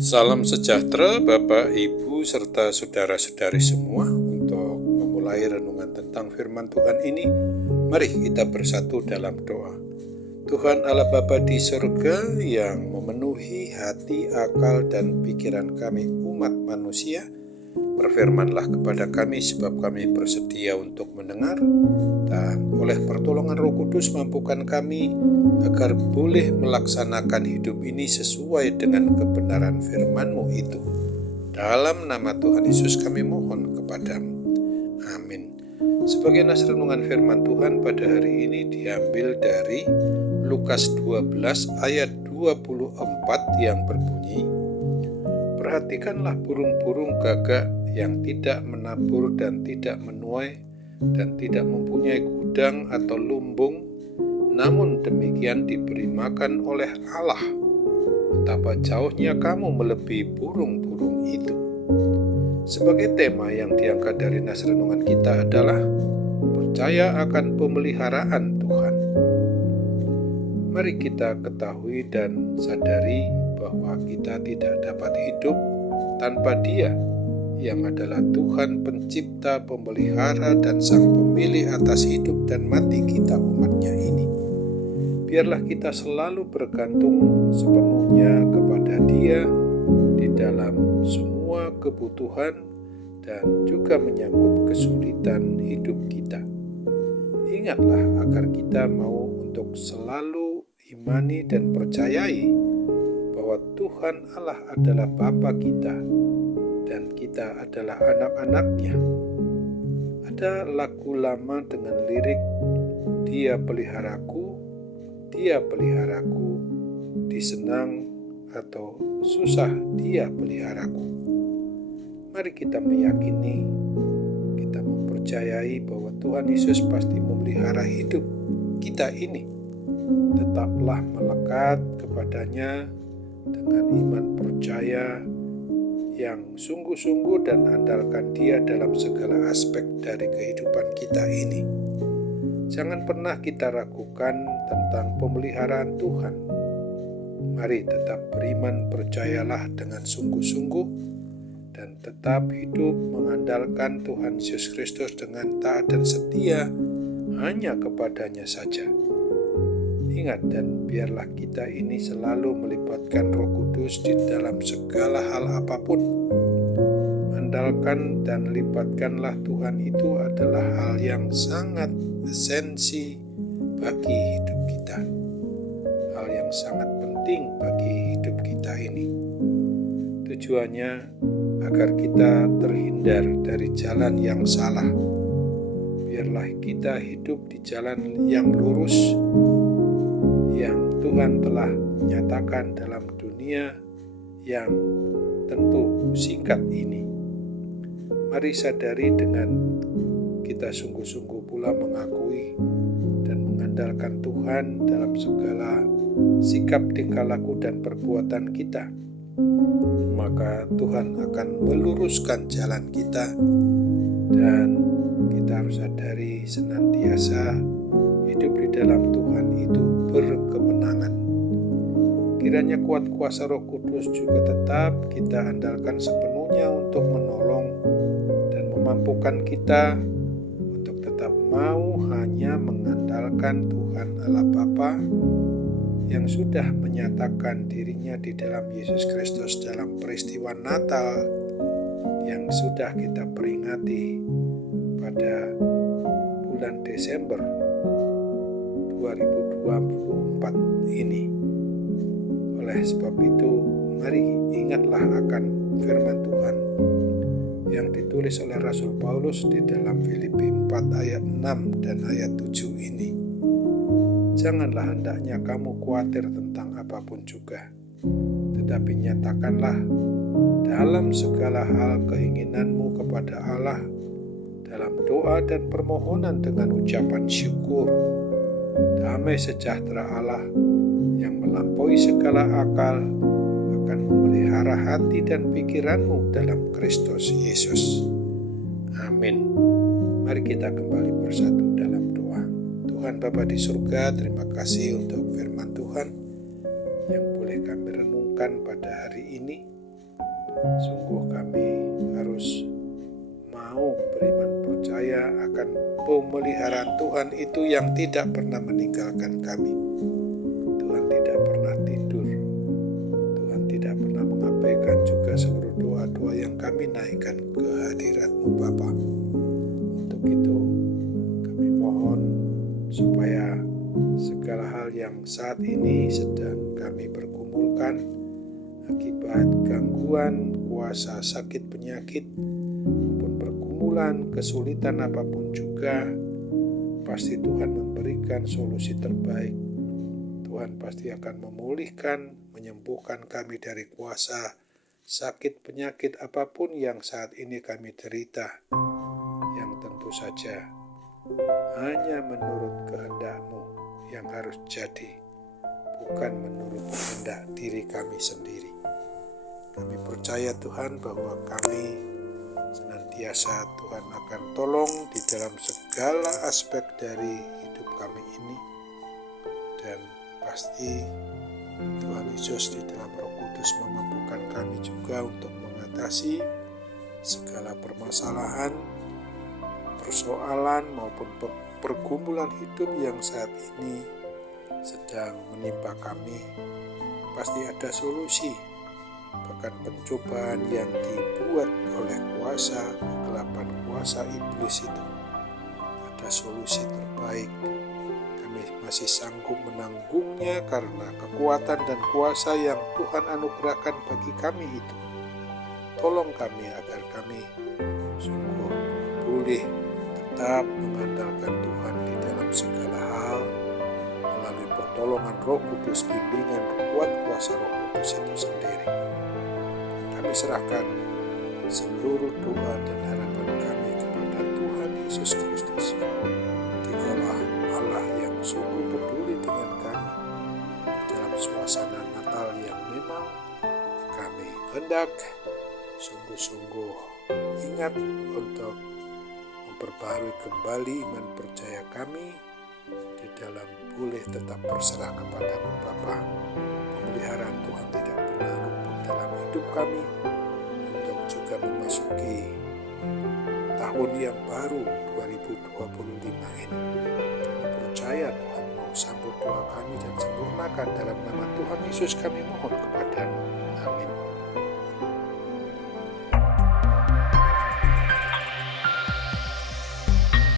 Salam sejahtera Bapak, Ibu, serta saudara-saudari semua. Untuk memulai renungan tentang firman Tuhan ini, mari kita bersatu dalam doa. Tuhan Allah Bapa di surga yang memenuhi hati, akal, dan pikiran kami umat manusia, berfirmanlah kepada kami sebab kami bersedia untuk mendengar, dan oleh pertolongan Roh Kudus mampukan kami agar boleh melaksanakan hidup ini sesuai dengan kebenaran firman-Mu itu. Dalam nama Tuhan Yesus kami mohon kepadamu. Amin. Sebagai nas renungan firman Tuhan pada hari ini diambil dari Lukas 12 ayat 24 yang berbunyi, "Perhatikanlah burung-burung gagak yang tidak menabur dan tidak menuai dan tidak mempunyai gudang atau lumbung, namun demikian diberi makan oleh Allah. Betapa jauhnya kamu melebihi burung-burung itu." Sebagai tema yang diangkat dari nas renungan kita adalah percaya akan pemeliharaan Tuhan. Mari kita ketahui dan sadari bahwa kita tidak dapat hidup tanpa Dia yang adalah Tuhan pencipta, pemelihara, dan sang pemilik atas hidup dan mati kita umatnya ini. Biarlah kita selalu bergantung sepenuhnya kepada Dia di dalam semua kebutuhan dan juga menyangkut kesulitan hidup kita. Ingatlah agar kita mau untuk selalu imani dan percayai bahwa Tuhan Allah adalah Bapa kita dan kita adalah anak-anak-Nya. Ada lagu lama dengan lirik, "Dia peliharaku, Dia peliharaku, disenang atau susah Dia peliharaku." Mari kita meyakini, kita mempercayai bahwa Tuhan Yesus pasti memelihara hidup kita ini. Tetaplah melekat kepadanya dengan iman percaya yang sungguh-sungguh dan andalkan Dia dalam segala aspek dari kehidupan kita ini. Jangan pernah kita ragukan tentang pemeliharaan Tuhan. Mari tetap beriman, percayalah dengan sungguh-sungguh, dan tetap hidup mengandalkan Tuhan Yesus Kristus dengan taat dan setia hanya kepadanya saja. Ingat dan biarlah kita ini selalu melibatkan Roh Kudus di dalam segala hal apapun. Andalkan dan libatkanlah Tuhan, itu adalah hal yang sangat esensi bagi hidup kita. Hal yang sangat penting bagi hidup kita ini. Tujuannya agar kita terhindar dari jalan yang salah. Biarlah kita hidup di jalan yang lurus, yang Tuhan telah nyatakan dalam dunia yang tentu singkat ini. Mari sadari dengan kita sungguh-sungguh pula mengakui dan mengandalkan Tuhan dalam segala sikap, tingkah laku, dan perbuatan kita. Maka Tuhan akan meluruskan jalan kita, dan kita harus sadari senantiasa hidup di dalam Tuhan itu berkemenangan. Kiranya kuat kuasa Roh Kudus juga tetap kita andalkan sepenuhnya untuk menolong dan memampukan kita untuk tetap mau hanya mengandalkan Tuhan Allah Bapa yang sudah menyatakan dirinya di dalam Yesus Kristus dalam peristiwa Natal yang sudah kita peringati pada bulan Desember 2024 ini. Oleh sebab itu, mari ingatlah akan firman Tuhan yang ditulis oleh Rasul Paulus di dalam Filipi 4 ayat 6 dan ayat 7 ini. "Janganlah hendaknya kamu khawatir tentang apapun juga, tetapi nyatakanlah dalam segala hal keinginanmu kepada Allah dalam doa dan permohonan dengan ucapan syukur. Damai sejahtera Allah yang melampaui segala akal akan memelihara hati dan pikiranmu dalam Kristus Yesus." Amin. Mari kita kembali bersatu dalam doa. Tuhan Bapa di surga, terima kasih untuk firman Tuhan yang boleh kami renungkan pada hari ini. Sungguh kami harus mau beriman percaya akan pemeliharaan Tuhan itu yang tidak pernah meninggalkan kami. Tuhan tidak pernah tidur. Tuhan tidak pernah mengabaikan juga seluruh doa-doa yang kami naikkan ke hadirat-Mu Bapa. Untuk itu kami mohon supaya segala hal yang saat ini sedang kami pergumulkan akibat gangguan kuasa sakit penyakit maupun pergumulan kesulitan apapun juga, pasti Tuhan memberikan solusi terbaik. Tuhan pasti akan memulihkan, menyembuhkan kami dari kuasa sakit penyakit apapun yang saat ini kami derita, yang tentu saja hanya menurut kehendak-Mu yang harus jadi, bukan menurut kehendak diri kami sendiri. Kami percaya Tuhan bahwa kami senantiasa Tuhan akan tolong di dalam segala aspek dari hidup kami ini, dan pasti Tuhan Yesus di dalam Roh Kudus memampukan kami juga untuk mengatasi segala permasalahan, persoalan maupun pergumulan hidup yang saat ini sedang menimpa kami. Pasti ada solusi. Bahkan pencobaan yang dibuat oleh kegelapan kuasa iblis itu, ada solusi terbaik. Kami masih sanggup menanggungnya karena kekuatan dan kuasa yang Tuhan anugerahkan bagi kami itu. Tolong kami agar kami sungguh boleh tetap mengandalkan Tuhan di dalam segala hal melalui pertolongan Roh Kudus, bimbingan kuat kuasa Roh Kudus itu sendiri. Kami serahkan seluruh doa dan harapan kami kepada Tuhan Yesus Kristus. Dikalah Allah yang sungguh peduli dengan kami di dalam suasana Natal yang memang kami hendak sungguh-sungguh ingat untuk memperbaharui kembali iman percaya kami di dalam boleh tetap berserah kepada-Mu Bapa. Pemeliharaan Tuhan tidak pernah luput dalam hidup kami untuk juga memasuki tahun yang baru 2025 ini. Kami percaya Tuhan mau sambut doa kami dan sempurnakan dalam nama Tuhan Yesus kami mohon kepada-Mu. Amin.